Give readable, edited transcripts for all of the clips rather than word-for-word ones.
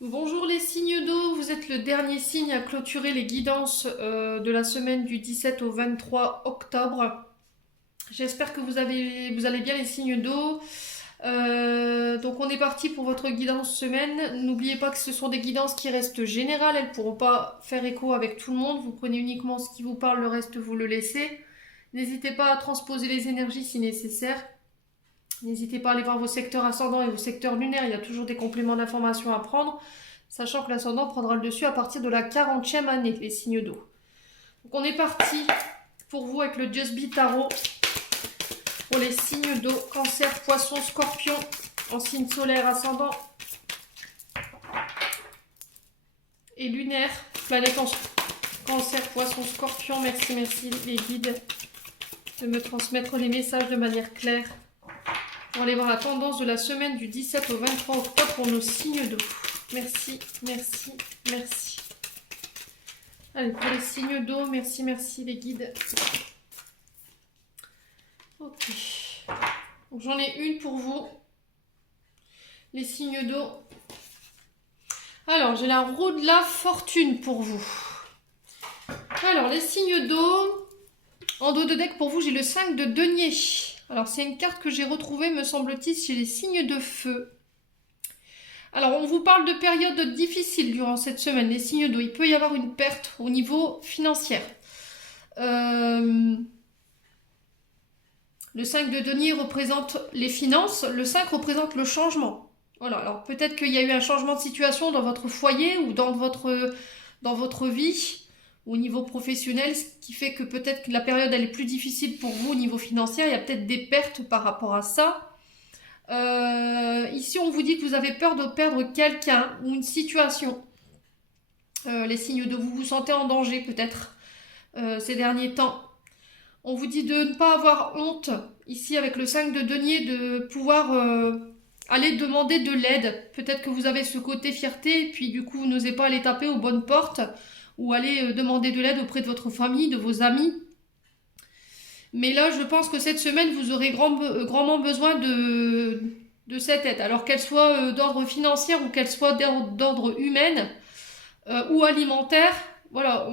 Bonjour les signes d'eau, vous êtes le dernier signe à clôturer les guidances de la semaine du 17 au 23 octobre. J'espère que vous allez bien les signes d'eau. Donc on est parti pour votre guidance semaine. N'oubliez pas que ce sont des guidances qui restent générales, elles ne pourront pas faire écho avec tout le monde. Vous prenez uniquement ce qui vous parle, le reste vous le laissez. N'hésitez pas à transposer les énergies si nécessaire. N'hésitez pas à aller voir vos secteurs ascendants et vos secteurs lunaires, il y a toujours des compléments d'information à prendre, sachant que l'ascendant prendra le dessus à partir de la 40e année, les signes d'eau. Donc on est parti pour vous avec le Just Be Tarot pour les signes d'eau, cancer, poisson, scorpion, en signe solaire ascendant et lunaire, planète en cancer, poisson, scorpion. Merci, merci les guides de me transmettre les messages de manière claire. On va aller voir la tendance de la semaine du 17 au 23 octobre pour nos signes d'eau. Merci, merci, merci. Allez, pour les signes d'eau, merci, merci les guides. Ok. J'en ai une pour vous. Les signes d'eau. Alors, j'ai la roue de la fortune pour vous. Alors, les signes d'eau. En dos de deck, pour vous, j'ai le 5 de denier. Alors, c'est une carte que j'ai retrouvée, me semble-t-il, chez les signes de feu. Alors, on vous parle de périodes difficiles durant cette semaine, les signes d'eau. Il peut y avoir une perte au niveau financier. Le 5 de denier représente les finances, le 5 représente le changement. Voilà, alors peut-être qu'il y a eu un changement de situation dans votre foyer ou dans votre vie, au niveau professionnel, ce qui fait que peut-être que la période elle est plus difficile pour vous au niveau financier, il y a peut-être des pertes par rapport à ça. Ici, on vous dit que vous avez peur de perdre quelqu'un ou une situation. Les signes de vous sentez en danger peut-être ces derniers temps. On vous dit de ne pas avoir honte, ici avec le 5 de denier, de pouvoir aller demander de l'aide. Peut-être que vous avez ce côté fierté, et puis du coup vous n'osez pas aller taper aux bonnes portes, ou aller demander de l'aide auprès de votre famille, de vos amis. Mais là, je pense que cette semaine, vous aurez grandement besoin de cette aide. Alors qu'elle soit d'ordre financier ou qu'elle soit d'ordre humaine ou alimentaire. Voilà,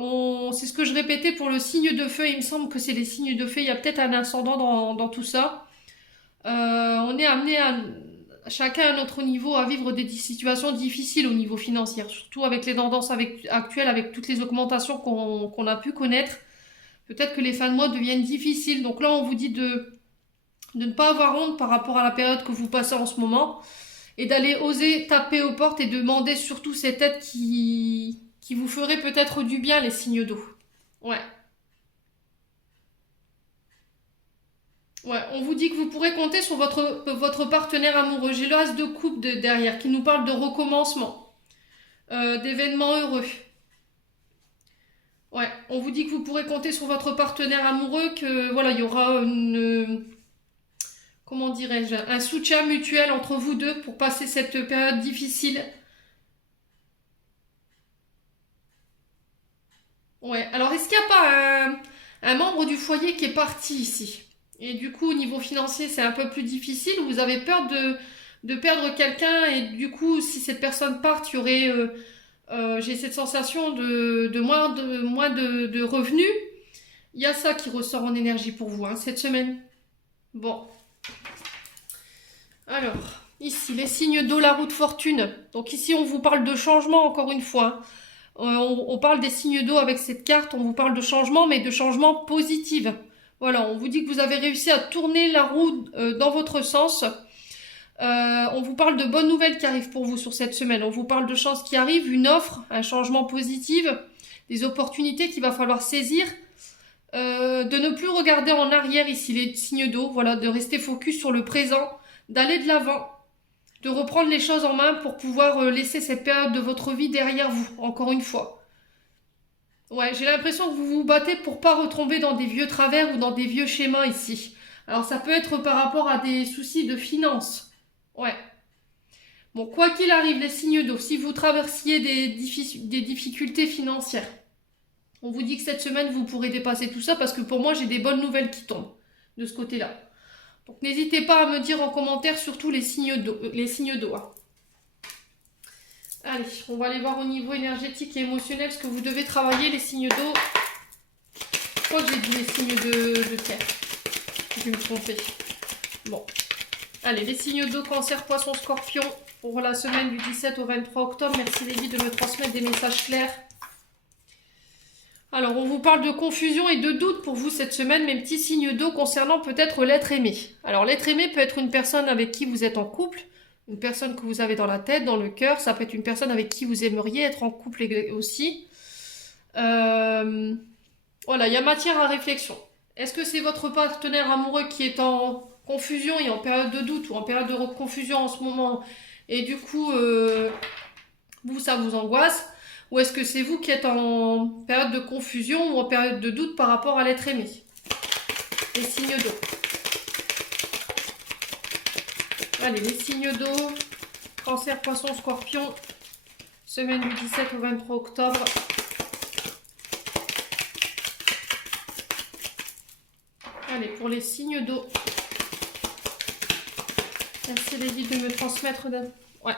c'est ce que je répétais pour le signe de feu. Il me semble que c'est les signes de feu. Il y a peut-être un ascendant dans tout ça. On est amené chacun à notre niveau à vivre des situations difficiles au niveau financier, surtout avec les tendances actuelles, avec toutes les augmentations qu'on a pu connaître. Peut-être que les fins de mois deviennent difficiles. Donc là, on vous dit de ne pas avoir honte par rapport à la période que vous passez en ce moment et d'aller oser taper aux portes et demander surtout cette aide qui vous ferait peut-être du bien, les signes d'eau. Ouais. Ouais, on vous dit que vous pourrez compter sur votre partenaire amoureux. J'ai le as de coupe derrière qui nous parle de recommencement, d'événements heureux. Ouais, on vous dit que vous pourrez compter sur votre partenaire amoureux, que voilà, il y aura comment dirais-je, un soutien mutuel entre vous deux pour passer cette période difficile. Ouais, alors est-ce qu'il n'y a pas un membre du foyer qui est parti ici? Et du coup, au niveau financier, c'est un peu plus difficile. Vous avez peur de perdre quelqu'un et du coup, si cette personne part, il y aurait, j'ai cette sensation de moins de revenus. Il y a ça qui ressort en énergie pour vous hein, cette semaine. Bon, alors, ici, les signes d'eau, la roue de fortune. Donc ici, on vous parle de changement encore une fois. On parle des signes d'eau avec cette carte, on vous parle de changement, mais de changement positif. Voilà, on vous dit que vous avez réussi à tourner la roue dans votre sens. On vous parle de bonnes nouvelles qui arrivent pour vous sur cette semaine. On vous parle de chances qui arrivent, une offre, un changement positif, des opportunités qu'il va falloir saisir. De ne plus regarder en arrière ici les signes d'eau, voilà, de rester focus sur le présent, d'aller de l'avant, de reprendre les choses en main pour pouvoir laisser cette période de votre vie derrière vous, encore une fois. Ouais, j'ai l'impression que vous vous battez pour pas retomber dans des vieux travers ou dans des vieux schémas ici. Alors ça peut être par rapport à des soucis de finances. Ouais. Bon, quoi qu'il arrive, les signes d'eau, si vous traversiez des difficultés financières, on vous dit que cette semaine, vous pourrez dépasser tout ça parce que pour moi, j'ai des bonnes nouvelles qui tombent de ce côté-là. Donc n'hésitez pas à me dire en commentaire surtout les signes d'eau. Hein. Allez, on va aller voir au niveau énergétique et émotionnel ce que vous devez travailler, les signes d'eau. Je crois que j'ai dit les signes de terre. Je vais me tromper. Bon. Allez, les signes d'eau, cancer, poisson, scorpion, pour la semaine du 17 au 23 octobre. Merci Lady de me transmettre des messages clairs. Alors, on vous parle de confusion et de doute pour vous cette semaine, mes petits signes d'eau concernant peut-être l'être aimé. Alors, l'être aimé peut être une personne avec qui vous êtes en couple, une personne que vous avez dans la tête, dans le cœur. Ça peut être une personne avec qui vous aimeriez être en couple aussi. Voilà, il y a matière à réflexion. Est-ce que c'est votre partenaire amoureux qui est en confusion et en période de doute ou en période de confusion en ce moment et du coup, vous, ça vous angoisse? Ou est-ce que c'est vous qui êtes en période de confusion ou en période de doute par rapport à l'être aimé? Les signes d'eau. Allez, les signes d'eau. Cancer, poisson, scorpion. Semaine du 17 au 23 octobre. Allez, pour les signes d'eau. Merci Lady de me transmettre. Ouais.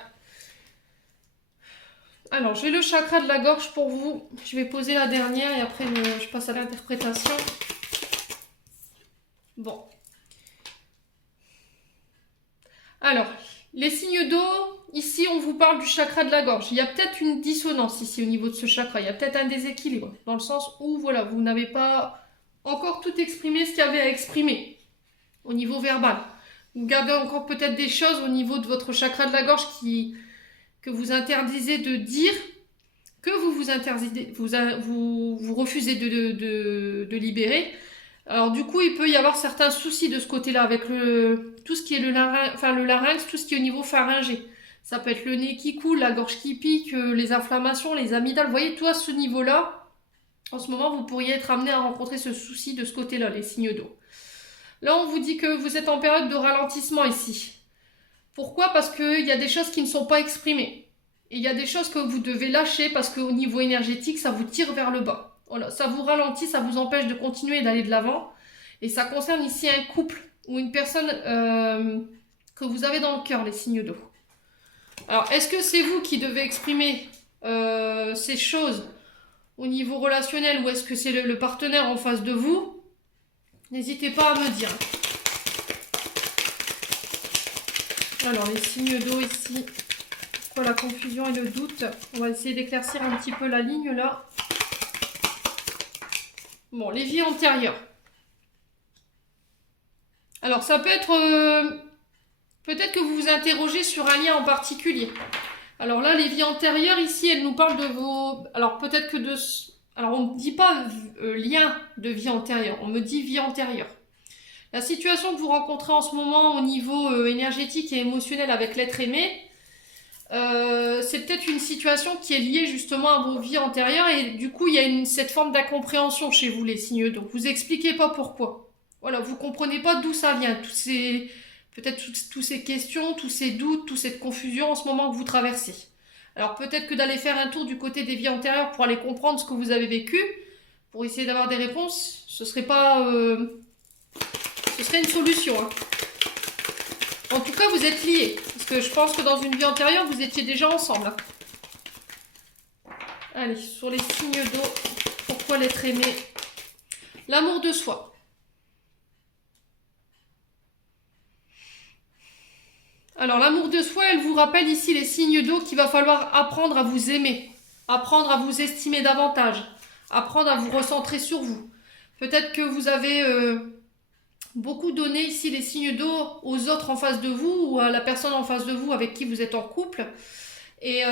Alors, j'ai le chakra de la gorge pour vous. Je vais poser la dernière et après je passe à l'interprétation. Bon. Alors, les signes d'eau, ici on vous parle du chakra de la gorge. Il y a peut-être une dissonance ici au niveau de ce chakra. Il y a peut-être un déséquilibre dans le sens où voilà, vous n'avez pas encore tout exprimé ce qu'il y avait à exprimer au niveau verbal. Vous gardez encore peut-être des choses au niveau de votre chakra de la gorge que vous interdisez de dire, que vous interdisez, vous refusez de libérer. Alors du coup, il peut y avoir certains soucis de ce côté-là avec tout ce qui est le larynx, tout ce qui est au niveau pharyngé. Ça peut être le nez qui coule, la gorge qui pique, les inflammations, les amygdales. Vous voyez, tout à ce niveau-là, en ce moment, vous pourriez être amené à rencontrer ce souci de ce côté-là, les signes d'eau. Là, on vous dit que vous êtes en période de ralentissement ici. Pourquoi? Parce qu'il y a des choses qui ne sont pas exprimées. Et il y a des choses que vous devez lâcher parce qu'au niveau énergétique, ça vous tire vers le bas. Voilà, ça vous ralentit, ça vous empêche de continuer et d'aller de l'avant. Et ça concerne ici un couple ou une personne que vous avez dans le cœur, les signes d'eau. Alors, est-ce que c'est vous qui devez exprimer ces choses au niveau relationnel ou est-ce que c'est le partenaire en face de vous? N'hésitez pas à me dire. Alors, les signes d'eau ici. Pourquoi la confusion et le doute? On va essayer d'éclaircir un petit peu la ligne là. Bon, les vies antérieures. Alors, ça peut être... peut-être que vous vous interrogez sur un lien en particulier. Alors là, les vies antérieures, ici, elles nous parlent de vos... Alors, peut-être que de... Alors, on ne dit pas lien de vie antérieure, on me dit vie antérieure. La situation que vous rencontrez en ce moment au niveau énergétique et émotionnel avec l'être aimé, c'est peut-être une situation qui est liée justement à vos vies antérieures et du coup, il y a cette forme d'incompréhension chez vous, les signes d'eau. Vous expliquez pas pourquoi. Voilà, vous comprenez pas d'où ça vient, peut-être toutes ces questions, tous ces doutes, toute cette confusion en ce moment que vous traversez. Alors peut-être que d'aller faire un tour du côté des vies antérieures pour aller comprendre ce que vous avez vécu, pour essayer d'avoir des réponses, ce serait une solution. Hein. En tout cas, vous êtes liés. Parce que je pense que dans une vie antérieure, vous étiez déjà ensemble. Hein. Allez, sur les signes d'eau, pourquoi l'être aimé? L'amour de soi. Alors, l'amour de soi, elle vous rappelle ici les signes d'eau qu'il va falloir apprendre à vous aimer, apprendre à vous estimer davantage, apprendre à vous recentrer sur vous. Peut-être que vous avez beaucoup donné ici les signes d'eau aux autres en face de vous ou à la personne en face de vous avec qui vous êtes en couple. Et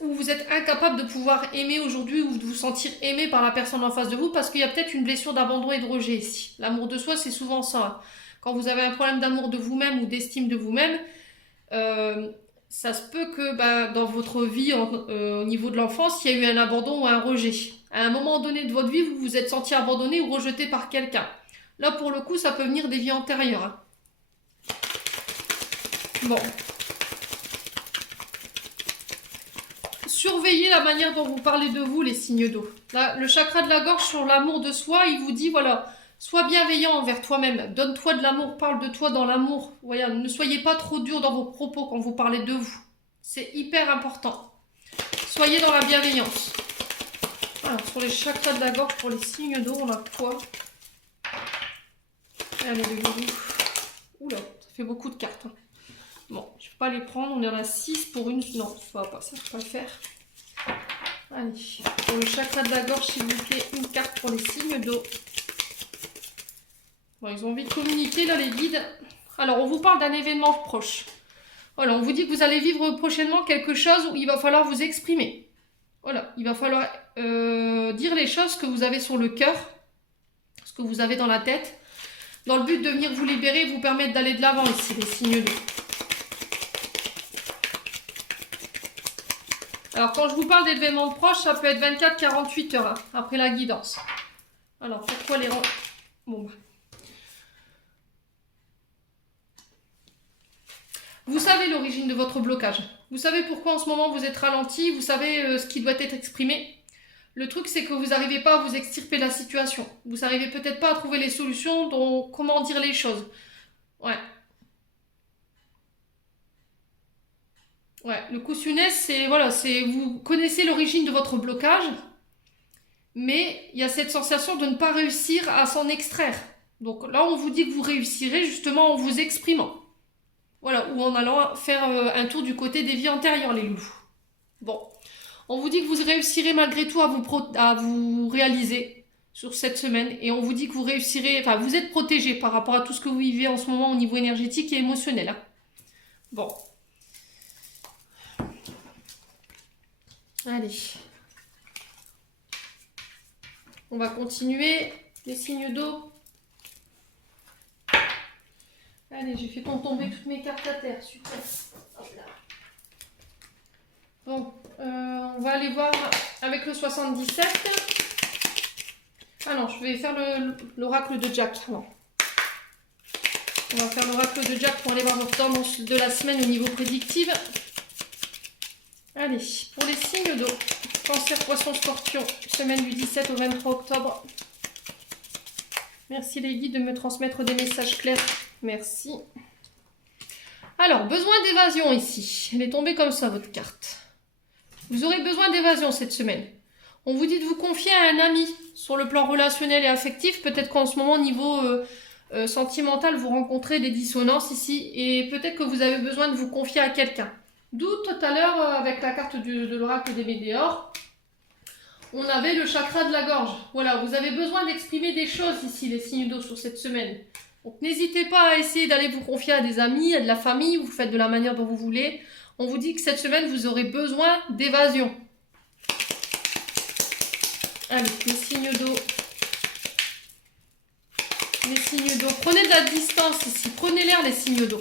où vous êtes incapable de pouvoir aimer aujourd'hui ou de vous sentir aimé par la personne en face de vous parce qu'il y a peut-être une blessure d'abandon et de rejet ici. L'amour de soi, c'est souvent ça. Hein. Quand vous avez un problème d'amour de vous-même ou d'estime de vous-même, ça se peut que dans votre vie, au niveau de l'enfance, il y a eu un abandon ou un rejet. À un moment donné de votre vie, vous vous êtes senti abandonné ou rejeté par quelqu'un. Là, pour le coup, ça peut venir des vies antérieures. Hein. Bon. Surveillez la manière dont vous parlez de vous, les signes d'eau. Là, le chakra de la gorge sur l'amour de soi, il vous dit, voilà... Sois bienveillant envers toi-même. Donne-toi de l'amour. Parle de toi dans l'amour. Voyez, ne soyez pas trop dur dans vos propos quand vous parlez de vous. C'est hyper important. Soyez dans la bienveillance. Alors, sur les chakras de la gorge, pour les signes d'eau, on a quoi? Allez, les loulous. Oula, ça fait beaucoup de cartes. Hein. Bon, je ne vais pas les prendre. On en a 6 pour une. Non, ça va pas, ça ne va pas le faire. Allez, pour le chakra de la gorge, s'il vous plaît, une carte pour les signes d'eau. Bon, ils ont envie de communiquer, là, les guides. Alors, on vous parle d'un événement proche. Voilà, on vous dit que vous allez vivre prochainement quelque chose où il va falloir vous exprimer. Voilà, il va falloir dire les choses que vous avez sur le cœur, ce que vous avez dans la tête, dans le but de venir vous libérer et vous permettre d'aller de l'avant ici, les signes d'eau. Alors, quand je vous parle d'événements proches, ça peut être 24-48 heures hein, après la guidance. Alors, pourquoi les rangs... Bon, bah. Vous savez l'origine de votre blocage. Vous savez pourquoi en ce moment vous êtes ralenti. Vous savez ce qui doit être exprimé. Le truc, c'est que vous n'arrivez pas à vous extirper de la situation. Vous n'arrivez peut-être pas à trouver les solutions, donc comment dire les choses. Ouais. Ouais, le Kusunes, c'est voilà, c'est vous connaissez l'origine de votre blocage, mais il y a cette sensation de ne pas réussir à s'en extraire. Donc là, on vous dit que vous réussirez justement en vous exprimant. Voilà, ou en allant faire un tour du côté des vies antérieures, les loups. Bon, on vous dit que vous réussirez malgré tout à vous réaliser sur cette semaine, et on vous dit que vous réussirez, enfin, vous êtes protégé par rapport à tout ce que vous vivez en ce moment au niveau énergétique et émotionnel. Hein. Bon. Allez. On va continuer les signes d'eau. Allez, j'ai fait tomber toutes mes cartes à terre. Super. Hop là. Bon, on va aller voir avec le 77. Ah non, je vais faire l'oracle de Jack. Non. On va faire l'oracle de Jack pour aller voir votre tendance de la semaine au niveau prédictif. Allez, pour les signes d'eau. Cancer, poisson, scorpion. Semaine du 17 au 23 octobre. Merci les guides de me transmettre des messages clairs. Merci. Alors, besoin d'évasion ici. Elle est tombée comme ça, votre carte. Vous aurez besoin d'évasion cette semaine. On vous dit de vous confier à un ami sur le plan relationnel et affectif. Peut-être qu'en ce moment, au niveau sentimental, vous rencontrez des dissonances ici. Et peut-être que vous avez besoin de vous confier à quelqu'un. D'où tout à l'heure, avec la carte de l'oracle des météores, on avait le chakra de la gorge. Voilà, vous avez besoin d'exprimer des choses ici, les signes d'eau, sur cette semaine. Donc n'hésitez pas à essayer d'aller vous confier à des amis, à de la famille, vous faites de la manière dont vous voulez. On vous dit que cette semaine, vous aurez besoin d'évasion. Allez, les signes d'eau. Les signes d'eau. Prenez de la distance ici, prenez l'air les signes d'eau.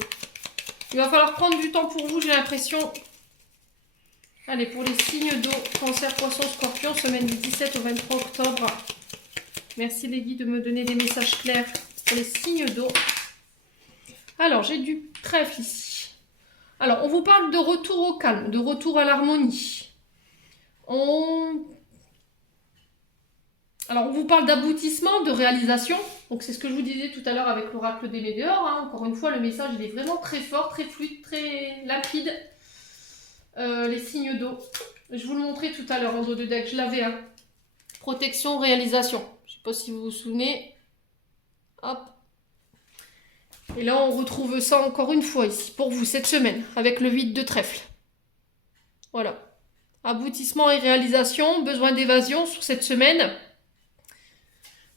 Il va falloir prendre du temps pour vous, j'ai l'impression. Allez, pour les signes d'eau, Cancer, Poisson, Scorpion, semaine du 17 au 23 octobre. Merci les guides de me donner des messages clairs pour les signes d'eau. Alors, j'ai du trèfle ici. Alors, on vous parle de retour au calme, de retour à l'harmonie. Alors, on vous parle d'aboutissement, de réalisation. Donc, c'est ce que je vous disais tout à l'heure avec l'oracle des météores. Hein. Encore une fois, le message, il est vraiment très fort, très fluide, très limpide. Les signes d'eau. Je vous le montrais tout à l'heure en dos de deck. Je l'avais. Hein. Protection, réalisation. Je ne sais pas si vous vous souvenez. Hop. Et là, on retrouve ça encore une fois ici, pour vous, cette semaine, avec le 8 de trèfle. Voilà. Aboutissement et réalisation, besoin d'évasion sur cette semaine.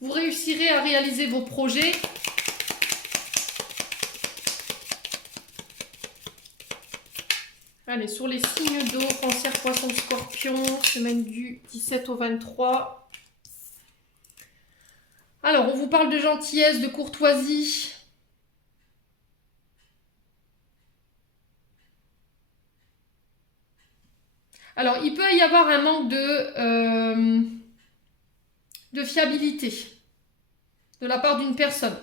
Vous réussirez à réaliser vos projets. Allez, sur les signes d'eau, Cancer, Poisson, Scorpion, semaine du 17 au 23. Alors, on vous parle de gentillesse, de courtoisie. Alors, il peut y avoir un manque de fiabilité de la part d'une personne.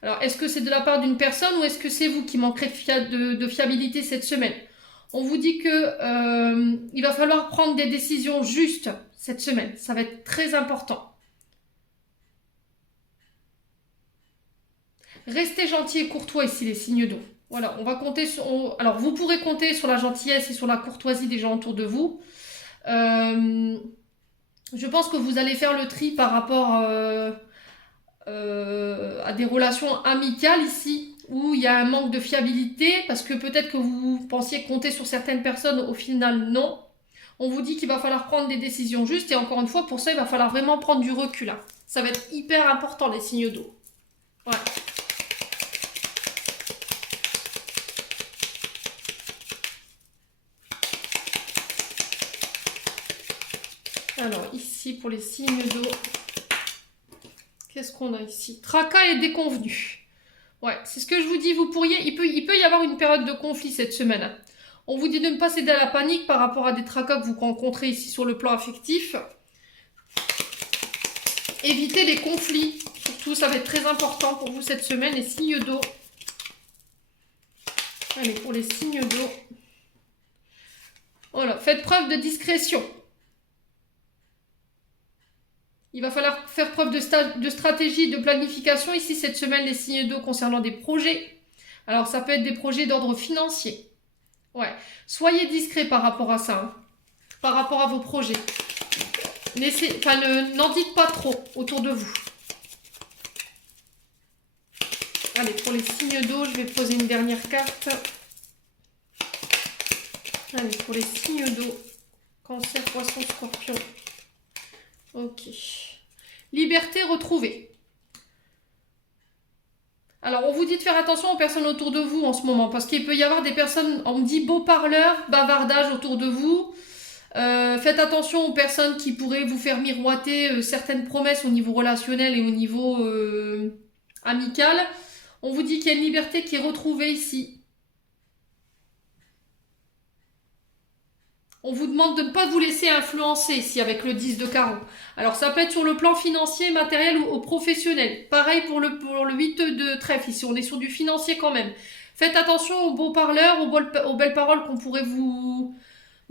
Alors, est-ce que c'est de la part d'une personne ou est-ce que c'est vous qui manquerez de fiabilité cette semaine? On vous dit que il va falloir prendre des décisions justes cette semaine. Ça va être très important. Restez gentils et courtois ici, les signes d'eau. Voilà, on va compter sur... Alors, vous pourrez compter sur la gentillesse et sur la courtoisie des gens autour de vous. Je pense que vous allez faire le tri par rapport à des relations amicales ici, où il y a un manque de fiabilité, parce que peut-être que vous pensiez compter sur certaines personnes, au final, non. On vous dit qu'il va falloir prendre des décisions justes, et encore une fois, pour ça, il va falloir vraiment prendre du recul. Hein. Ça va être hyper important, les signes d'eau. Voilà. Alors, ici, pour les signes d'eau, qu'est-ce qu'on a ici? Tracas et déconvenus. Ouais, c'est ce que je vous dis, vous pourriez, il peut y avoir une période de conflit cette semaine. On vous dit de ne pas céder à la panique par rapport à des tracas que vous rencontrez ici sur le plan affectif. Évitez les conflits, surtout ça va être très important pour vous cette semaine, les signes d'eau. Allez, pour les signes d'eau. Voilà, faites preuve de discrétion. Il va falloir faire preuve de stratégie, de planification ici cette semaine, les signes d'eau concernant des projets. Alors, ça peut être des projets d'ordre financier. Ouais. Soyez discret par rapport à ça, hein. Par rapport à vos projets. N'en dites pas trop autour de vous. Allez, pour les signes d'eau, je vais poser une dernière carte. Allez, pour les signes d'eau. Cancer, poisson, scorpion. Ok. Liberté retrouvée. Alors, on vous dit de faire attention aux personnes autour de vous en ce moment, parce qu'il peut y avoir des personnes, on me dit beaux parleurs, bavardage autour de vous. Faites attention aux personnes qui pourraient vous faire miroiter certaines promesses au niveau relationnel et au niveau amical. On vous dit qu'il y a une liberté qui est retrouvée ici. On vous demande de ne pas vous laisser influencer ici avec le 10 de carreau. Alors ça peut être sur le plan financier, matériel ou professionnel. Pareil pour le 8 de trèfle. Ici on est sur du financier quand même. Faites attention aux beaux parleurs, aux belles paroles qu'on pourrait vous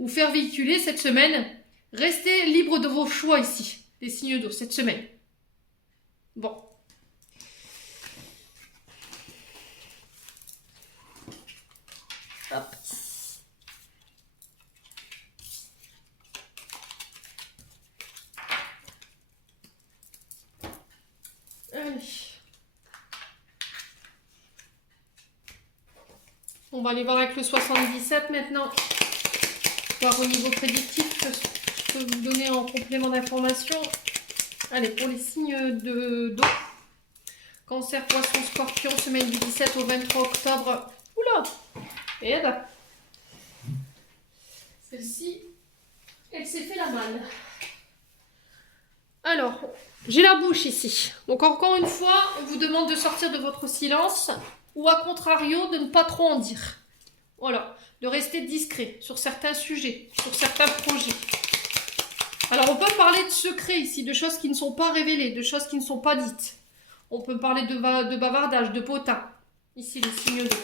faire véhiculer cette semaine. Restez libre de vos choix ici, les signes d'eau, cette semaine. Bon. Hop. Allez. On va aller voir avec le 77 maintenant. Voir au niveau prédictif ce que je peux vous donner en complément d'information. Allez, pour les signes d'eau. Cancer, poisson, scorpion, semaine du 17 au 23 octobre. Oula! Et ben, celle-ci, elle s'est fait la malle. Alors, j'ai la bouche ici. Donc encore une fois, on vous demande de sortir de votre silence ou à contrario, de ne pas trop en dire. Voilà, de rester discret sur certains sujets, sur certains projets. Alors on peut parler de secrets ici, de choses qui ne sont pas révélées, de choses qui ne sont pas dites. On peut parler de bavardage, de potin. Ici, les signes d'eau.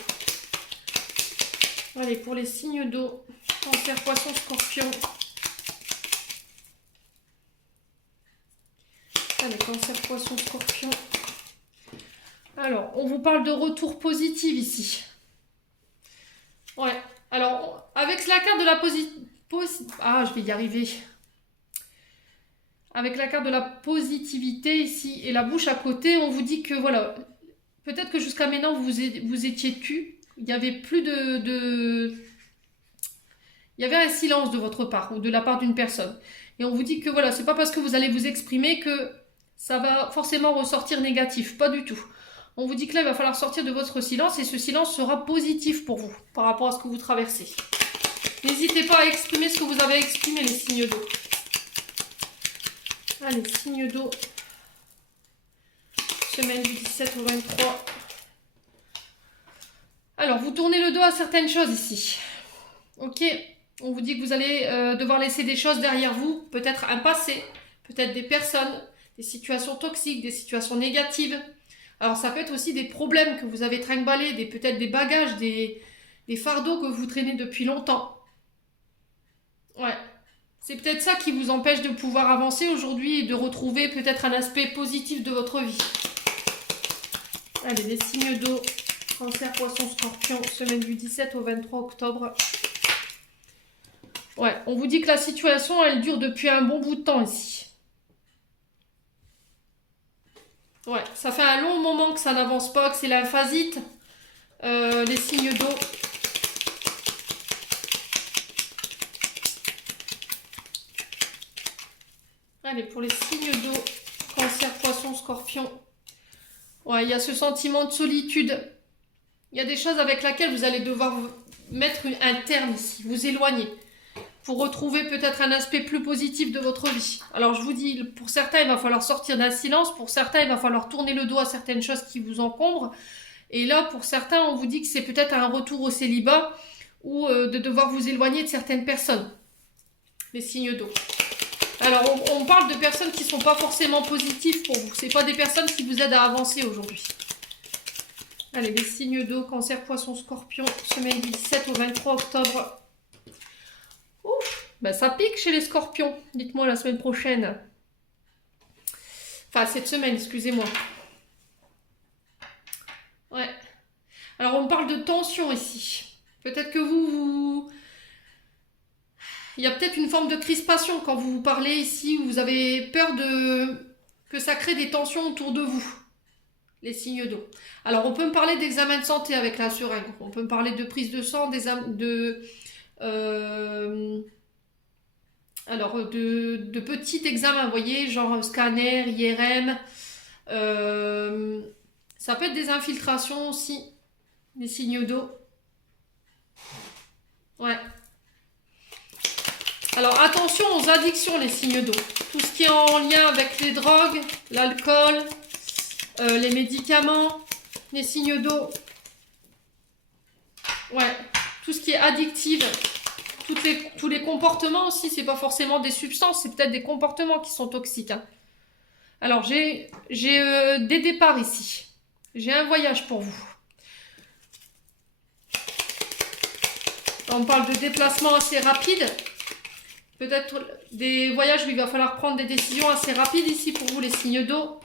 Allez, pour les signes d'eau, Cancer, poisson, scorpion. Allez, Cancer, poisson, scorpion. Alors, on vous parle de retour positif ici. Ouais. Alors, avec la carte de la Ah, je vais y arriver. Avec la carte de la positivité ici et la bouche à côté, on vous dit que voilà, peut-être que jusqu'à maintenant vous étiez tu. Il y avait plus il y avait un silence de votre part ou de la part d'une personne. Et on vous dit que voilà, c'est pas parce que vous allez vous exprimer que ça va forcément ressortir négatif, pas du tout. On vous dit que là, il va falloir sortir de votre silence et ce silence sera positif pour vous par rapport à ce que vous traversez. N'hésitez pas à exprimer ce que vous avez exprimé, les signes d'eau. Allez, signes d'eau. Semaine du 17 au 23. Alors, vous tournez le dos à certaines choses ici. Ok, on vous dit que vous allez devoir laisser des choses derrière vous. Peut-être un passé, peut-être des personnes, des situations toxiques, des situations négatives. Alors, ça peut être aussi des problèmes que vous avez trimballés, peut-être des bagages, des fardeaux que vous traînez depuis longtemps. Ouais. C'est peut-être ça qui vous empêche de pouvoir avancer aujourd'hui et de retrouver peut-être un aspect positif de votre vie. Allez, les signes d'eau, Cancer, Poisson, Scorpion, semaine du 17 au 23 octobre. Ouais, on vous dit que la situation, elle dure depuis un bon bout de temps ici. Ouais, ça fait un long moment que ça n'avance pas, que c'est l'emphasite, les signes d'eau. Allez, pour les signes d'eau, Cancer, Poisson, Scorpion. Ouais, il y a ce sentiment de solitude. Il y a des choses avec lesquelles vous allez devoir mettre un terme ici, vous éloigner, pour retrouver peut-être un aspect plus positif de votre vie. Alors je vous dis, pour certains, il va falloir sortir d'un silence, pour certains, il va falloir tourner le dos à certaines choses qui vous encombrent. Et là, pour certains, on vous dit que c'est peut-être un retour au célibat ou de devoir vous éloigner de certaines personnes. Les signes d'eau. Alors, on parle de personnes qui ne sont pas forcément positives pour vous. Ce n'est pas des personnes qui vous aident à avancer aujourd'hui. Allez, les signes d'eau, Cancer, Poisson, Scorpion, semaine du 17 au 23 octobre. Ouf, ben ça pique chez les Scorpions. Dites-moi la semaine prochaine. Enfin, cette semaine, excusez-moi. Ouais. Alors, on parle de tension ici. Peut-être que vous... Il y a peut-être une forme de crispation quand vous parlez ici, où vous avez peur que ça crée des tensions autour de vous, les signes d'eau. Alors, on peut me parler d'examen de santé avec la seringue. On peut me parler de prise de sang, de petits examens, vous voyez, genre scanner, IRM. Ça peut être des infiltrations aussi, des signes d'eau. Ouais. Alors attention aux addictions, les signes d'eau. Tout ce qui est en lien avec les drogues, l'alcool, les médicaments, les signes d'eau. Ouais, tout ce qui est addictif, tous les comportements aussi, c'est pas forcément des substances, c'est peut-être des comportements qui sont toxiques. Hein. Alors j'ai des départs ici. J'ai un voyage pour vous. On parle de déplacement assez rapide. Peut-être des voyages où il va falloir prendre des décisions assez rapides ici pour vous, les signes d'eau.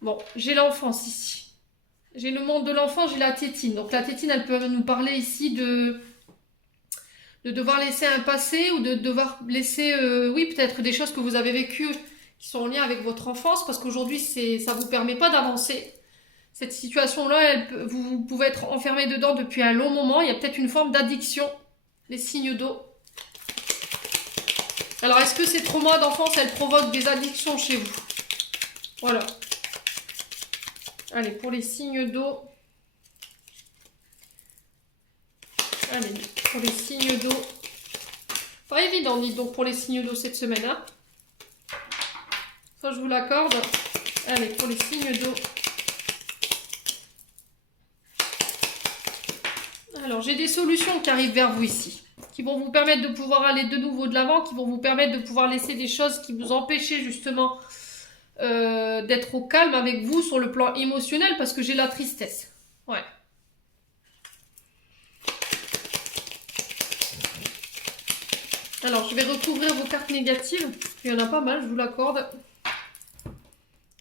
Bon, j'ai l'enfance ici. J'ai le monde de l'enfant, j'ai la tétine. Donc la tétine, elle peut nous parler ici de devoir laisser un passé ou de devoir laisser, oui, peut-être des choses que vous avez vécues qui sont en lien avec votre enfance, parce qu'aujourd'hui, ça ne vous permet pas d'avancer. Cette situation-là, vous pouvez être enfermé dedans depuis un long moment. Il y a peut-être une forme d'addiction, les signes d'eau. Alors, est-ce que ces traumas d'enfance, elles provoquent des addictions chez vous? Voilà. Allez, pour les signes d'eau. Allez, pour les signes d'eau. Pas évident, dites donc, pour les signes d'eau cette semaine. Hein. Ça, je vous l'accorde. Allez, pour les signes d'eau. Alors, j'ai des solutions qui arrivent vers vous ici, qui vont vous permettre de pouvoir aller de nouveau de l'avant, qui vont vous permettre de pouvoir laisser des choses qui vous empêchaient justement d'être au calme avec vous sur le plan émotionnel, parce que j'ai la tristesse. Ouais. Alors, je vais recouvrir vos cartes négatives. Il y en a pas mal, je vous l'accorde.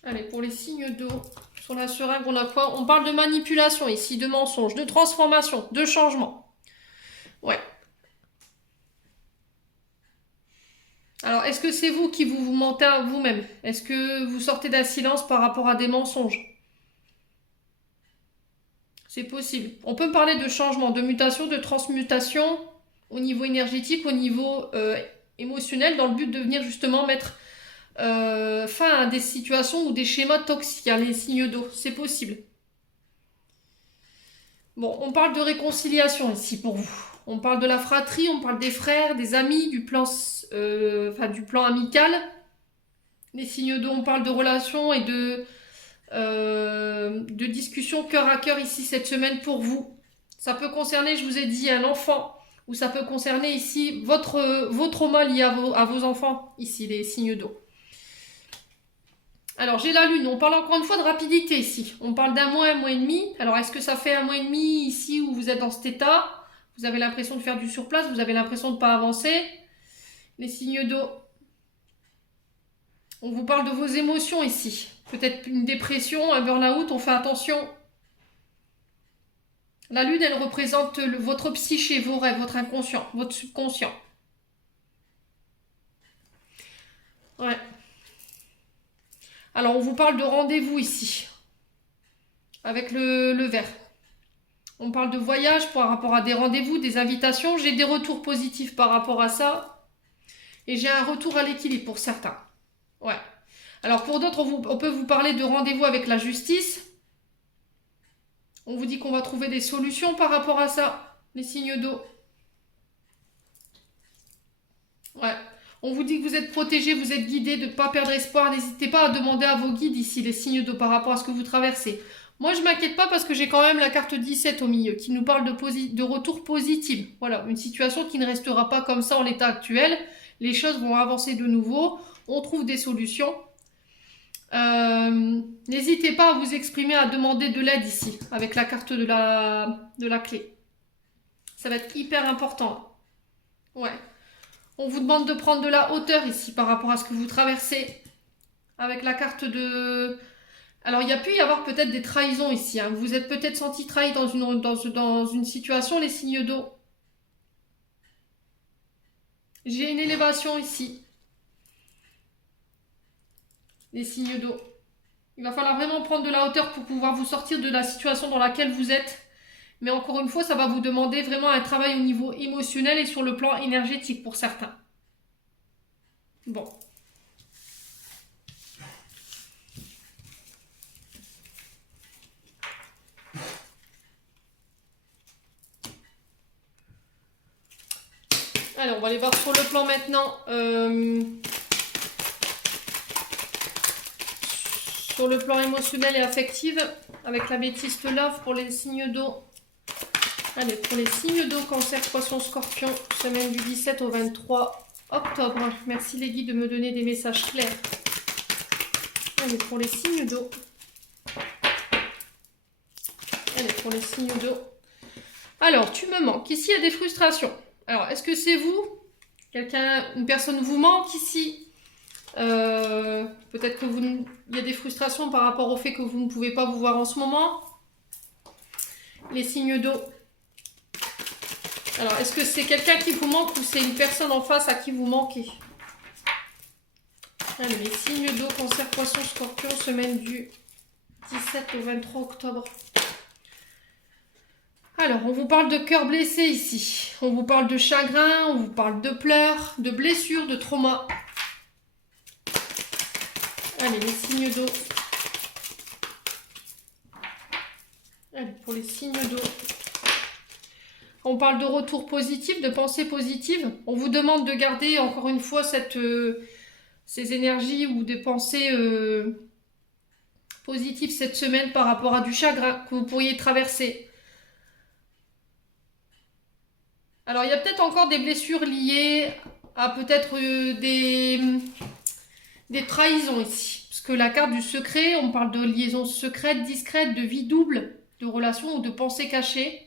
Allez, pour les signes d'eau, sur la seringue, on a quoi? On parle de manipulation ici, de mensonge, de transformation, de changement. Ouais. Alors, est-ce que c'est vous qui vous mentez à vous-même? Est-ce que vous sortez d'un silence par rapport à des mensonges? C'est possible. On peut parler de changement, de mutation, de transmutation au niveau énergétique, au niveau émotionnel, dans le but de venir justement mettre fin à des situations ou des schémas toxiques, hein, les signes d'eau. C'est possible. Bon, on parle de réconciliation ici pour vous. On parle de la fratrie, on parle des frères, des amis, du plan amical. Les signes d'eau, on parle de relations et de discussions cœur à cœur ici cette semaine pour vous. Ça peut concerner, je vous ai dit, un enfant, ou ça peut concerner ici vos traumas liés à vos enfants, ici, les signes d'eau. Alors, j'ai la lune. On parle encore une fois de rapidité ici. On parle d'un mois, un mois et demi. Alors, est-ce que ça fait un mois et demi ici où vous êtes dans cet état? Vous avez l'impression de faire du surplace, vous avez l'impression de ne pas avancer. Les signes d'eau. On vous parle de vos émotions ici. Peut-être une dépression, un burn-out, on fait attention. La lune, elle représente votre psyché, vos rêves, votre inconscient, votre subconscient. Ouais. Alors, on vous parle de rendez-vous ici, avec le vert. On parle de voyage par rapport à des rendez-vous, des invitations. J'ai des retours positifs par rapport à ça. Et j'ai un retour à l'équilibre pour certains. Ouais. Alors, pour d'autres, on peut vous parler de rendez-vous avec la justice. On vous dit qu'on va trouver des solutions par rapport à ça, les signes d'eau. Ouais. On vous dit que vous êtes protégé, vous êtes guidé, de ne pas perdre espoir. N'hésitez pas à demander à vos guides ici les signes d'eau par rapport à ce que vous traversez. Moi, je ne m'inquiète pas parce que j'ai quand même la carte 17 au milieu qui nous parle de retour positif. Voilà, une situation qui ne restera pas comme ça en l'état actuel. Les choses vont avancer de nouveau. On trouve des solutions. N'hésitez pas à vous exprimer, à demander de l'aide ici, avec la carte de la clé. Ça va être hyper important. Ouais. On vous demande de prendre de la hauteur ici par rapport à ce que vous traversez. Avec la carte de... Alors, il y a pu y avoir peut-être des trahisons ici. Hein. Vous vous êtes peut-être senti trahi dans une situation, les signes d'eau. J'ai une élévation ici. Les signes d'eau. Il va falloir vraiment prendre de la hauteur pour pouvoir vous sortir de la situation dans laquelle vous êtes. Mais encore une fois, ça va vous demander vraiment un travail au niveau émotionnel et sur le plan énergétique pour certains. Bon. Allez, on va aller voir sur le plan maintenant. Sur le plan émotionnel et affectif, avec la métiste love pour les signes d'eau. Allez, pour les signes d'eau, cancer, poisson, scorpion, semaine du 17 au 23 octobre. Merci les guides de me donner des messages clairs. Allez, pour les signes d'eau. Allez, pour les signes d'eau. Alors, tu me manques. Ici, il y a des frustrations. Alors, est-ce que c'est vous? Une personne vous manque ici? Peut-être que il y a des frustrations par rapport au fait que vous ne pouvez pas vous voir en ce moment. Les signes d'eau. Alors, est-ce que c'est quelqu'un qui vous manque ou c'est une personne en face à qui vous manquez? Allez, les signes d'eau, cancer, poisson, scorpion, semaine du 17 au 23 octobre. Alors, on vous parle de cœur blessé ici. On vous parle de chagrin, on vous parle de pleurs, de blessures, de traumas. Allez, les signes d'eau. Allez, pour les signes d'eau. On parle de retour positif, de pensée positive. On vous demande de garder encore une fois ces énergies ou des pensées positives cette semaine par rapport à du chagrin que vous pourriez traverser. Alors, il y a peut-être encore des blessures liées à peut-être des trahisons ici. Parce que la carte du secret, on parle de liaison secrète, discrète, de vie double, de relations ou de pensées cachées.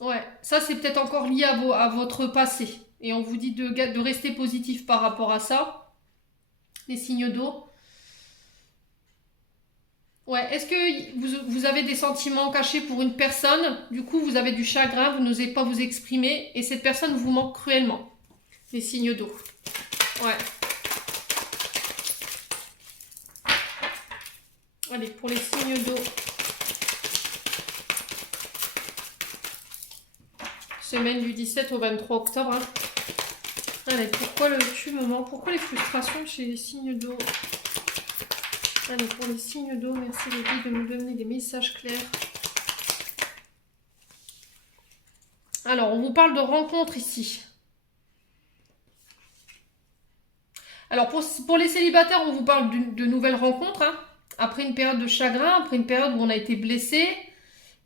Ouais, ça c'est peut-être encore lié à votre passé. Et on vous dit de rester positif par rapport à ça. Les signes d'eau. Ouais, est-ce que vous avez des sentiments cachés pour une personne? Du coup, vous avez du chagrin, vous n'osez pas vous exprimer. Et cette personne vous manque cruellement. Les signes d'eau. Ouais. Allez, pour les signes d'eau. Semaine du 17 au 23 octobre. Hein. Allez, pourquoi tu me manques? Pourquoi les frustrations chez les signes d'eau? Allez, pour les signes d'eau, merci les guides de me donner des messages clairs. Alors, on vous parle de rencontres ici. Alors, pour les célibataires, on vous parle de nouvelles rencontres. Hein. Après une période de chagrin, après une période où on a été blessé,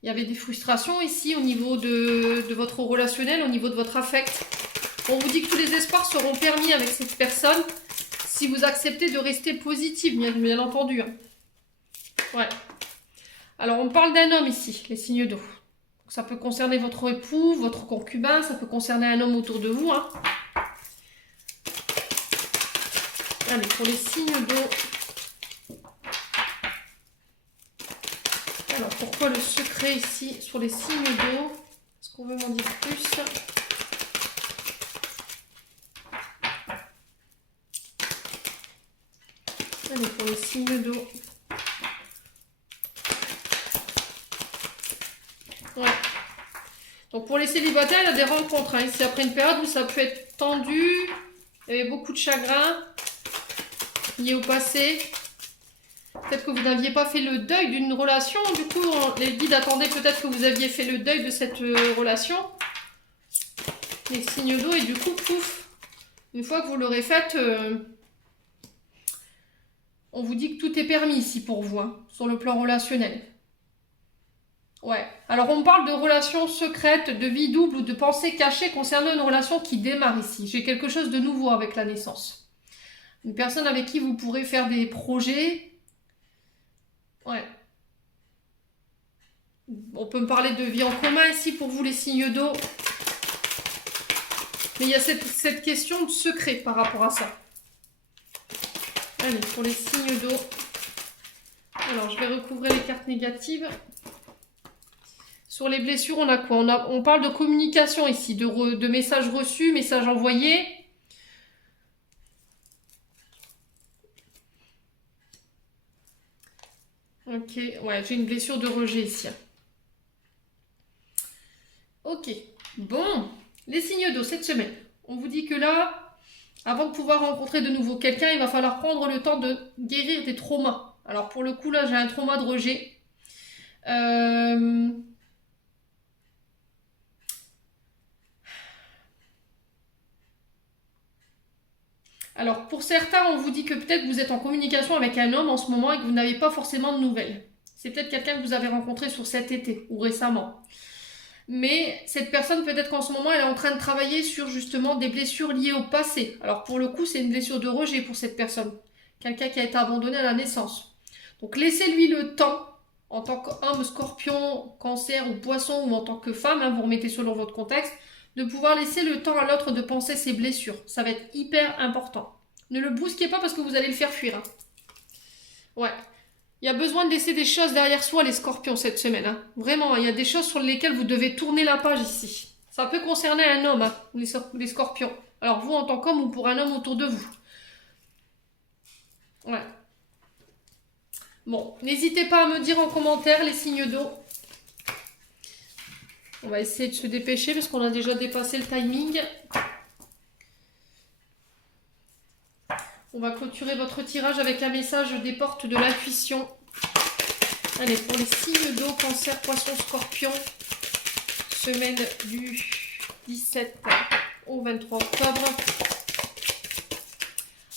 il y avait des frustrations ici au niveau de votre relationnel, au niveau de votre affect. On vous dit que tous les espoirs seront permis avec cette personne si vous acceptez de rester positif, bien entendu. Hein. Ouais. Alors, on parle d'un homme ici, les signes d'eau. Ça peut concerner votre époux, votre concubin, ça peut concerner un homme autour de vous. Hein. Allez, pour les signes d'eau. Alors, pourquoi le secret ici sur les signes d'eau? Est-ce qu'on veut m'en dire plus? Allez, pour les signes d'eau. Ouais. Donc, pour les célibataires, il y a des rencontres. Hein. Ici, après une période où ça peut être tendu, il y avait beaucoup de chagrin lié au passé. Peut-être que vous n'aviez pas fait le deuil d'une relation. Du coup, les guides attendaient peut-être que vous aviez fait le deuil de cette relation. Les signes d'eau. Et du coup, pouf, une fois que vous l'aurez faite, on vous dit que tout est permis ici pour vous, hein, sur le plan relationnel. Ouais. Alors, on parle de relations secrètes, de vie double ou de pensées cachées concernant une relation qui démarre ici. J'ai quelque chose de nouveau avec la naissance. Une personne avec qui vous pourrez faire des projets. Ouais. On peut me parler de vie en commun ici pour vous, les signes d'eau. Mais il y a cette question de secret par rapport à ça. Allez, pour les signes d'eau. Alors, je vais recouvrir les cartes négatives. Sur les blessures, on a quoi? On parle de communication ici, de messages reçus, messages envoyés. Ok, ouais, j'ai une blessure de rejet ici. Ok, bon, les signes d'eau cette semaine. On vous dit que là, avant de pouvoir rencontrer de nouveau quelqu'un, il va falloir prendre le temps de guérir des traumas. Alors pour le coup, là, j'ai un trauma de rejet. Alors pour certains, on vous dit que peut-être vous êtes en communication avec un homme en ce moment et que vous n'avez pas forcément de nouvelles. C'est peut-être quelqu'un que vous avez rencontré sur cet été ou récemment. Mais cette personne, peut-être qu'en ce moment, elle est en train de travailler sur justement des blessures liées au passé. Alors pour le coup, c'est une blessure de rejet pour cette personne. Quelqu'un qui a été abandonné à la naissance. Donc laissez-lui le temps, en tant qu'homme, scorpion, cancer ou poisson, ou en tant que femme, hein, vous remettez selon votre contexte, de pouvoir laisser le temps à l'autre de penser ses blessures. Ça va être hyper important. Ne le brusquez pas parce que vous allez le faire fuir. Hein. Ouais. Il y a besoin de laisser des choses derrière soi, les scorpions, cette semaine. Hein. Vraiment, il y a des choses sur lesquelles vous devez tourner la page ici. Ça peut concerner un homme, hein, les scorpions. Alors vous, en tant qu'homme, ou pour un homme autour de vous. Ouais. Bon, n'hésitez pas à me dire en commentaire les signes d'eau. On va essayer de se dépêcher parce qu'on a déjà dépassé le timing. On va clôturer votre tirage avec un message des portes de l'intuition. Allez, pour les signes d'eau, cancer, poisson, scorpion, semaine du 17 au 23 octobre.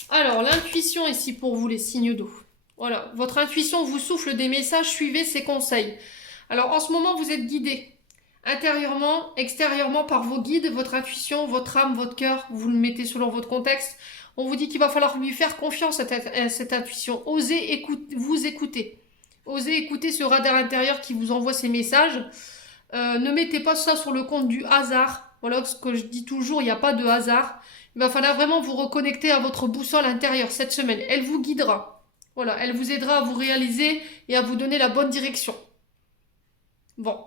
Alors, l'intuition ici pour vous, les signes d'eau. Voilà, votre intuition vous souffle des messages, suivez ses conseils. Alors, en ce moment, vous êtes guidé. Intérieurement, extérieurement, par vos guides, votre intuition, votre âme, votre cœur, vous le mettez selon votre contexte. On vous dit qu'il va falloir lui faire confiance à cette intuition. Osez vous écouter. Osez écouter ce radar intérieur qui vous envoie ces messages. Ne mettez pas ça sur le compte du hasard. Voilà ce que je dis toujours, il n'y a pas de hasard. Il va falloir vraiment vous reconnecter à votre boussole intérieure cette semaine. Elle vous guidera. Voilà, elle vous aidera à vous réaliser et à vous donner la bonne direction. Bon.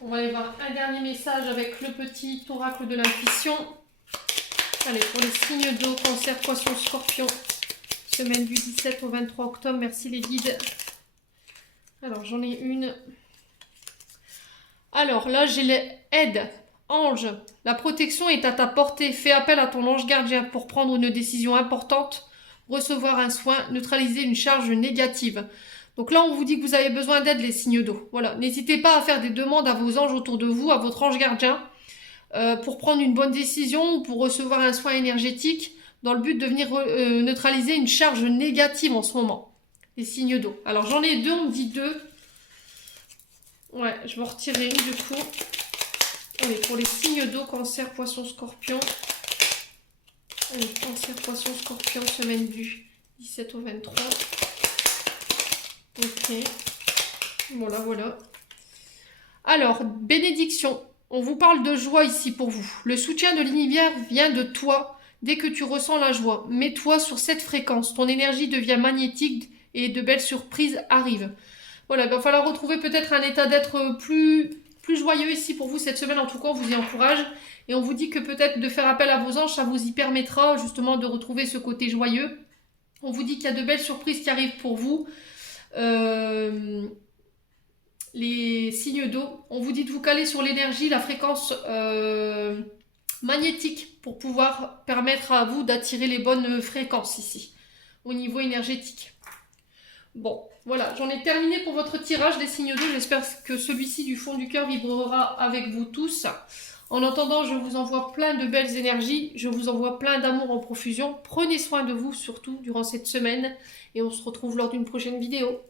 On va aller voir un dernier message avec le petit oracle de l'intuition. Allez, pour les signes d'eau, cancer, poisson, scorpion. Semaine du 17 au 23 octobre. Merci les guides. Alors, j'en ai une. Alors, là, j'ai les aides. Ange, la protection est à ta portée. Fais appel à ton ange gardien pour prendre une décision importante, recevoir un soin, neutraliser une charge négative. Donc là, on vous dit que vous avez besoin d'aide, les signes d'eau. Voilà, n'hésitez pas à faire des demandes à vos anges autour de vous, à votre ange gardien, pour prendre une bonne décision ou pour recevoir un soin énergétique, dans le but de venir neutraliser une charge négative en ce moment. Les signes d'eau. Alors j'en ai deux, on me dit deux. Ouais, je vais en retirer une du coup. Allez, pour les signes d'eau, cancer, poisson, scorpion. Allez, cancer, poisson, scorpion, semaine du 17 au 23. Ok. Voilà, voilà. Alors, bénédiction. On vous parle de joie ici pour vous. Le soutien de l'univers vient de toi. Dès que tu ressens la joie, mets-toi sur cette fréquence. Ton énergie devient magnétique et de belles surprises arrivent. Voilà, il va falloir retrouver peut-être un état d'être plus joyeux ici pour vous cette semaine. En tout cas, on vous y encourage. Et on vous dit que peut-être de faire appel à vos anges, ça vous y permettra justement de retrouver ce côté joyeux. On vous dit qu'il y a de belles surprises qui arrivent pour vous. Les signes d'eau, on vous dit de vous caler sur l'énergie, la fréquence magnétique pour pouvoir permettre à vous d'attirer les bonnes fréquences ici, au niveau énergétique. Bon, voilà, j'en ai terminé pour votre tirage des signes d'eau. J'espère que celui-ci du fond du cœur vibrera avec vous tous. En attendant, je vous envoie plein de belles énergies, je vous envoie plein d'amour en profusion. Prenez soin de vous surtout durant cette semaine et on se retrouve lors d'une prochaine vidéo.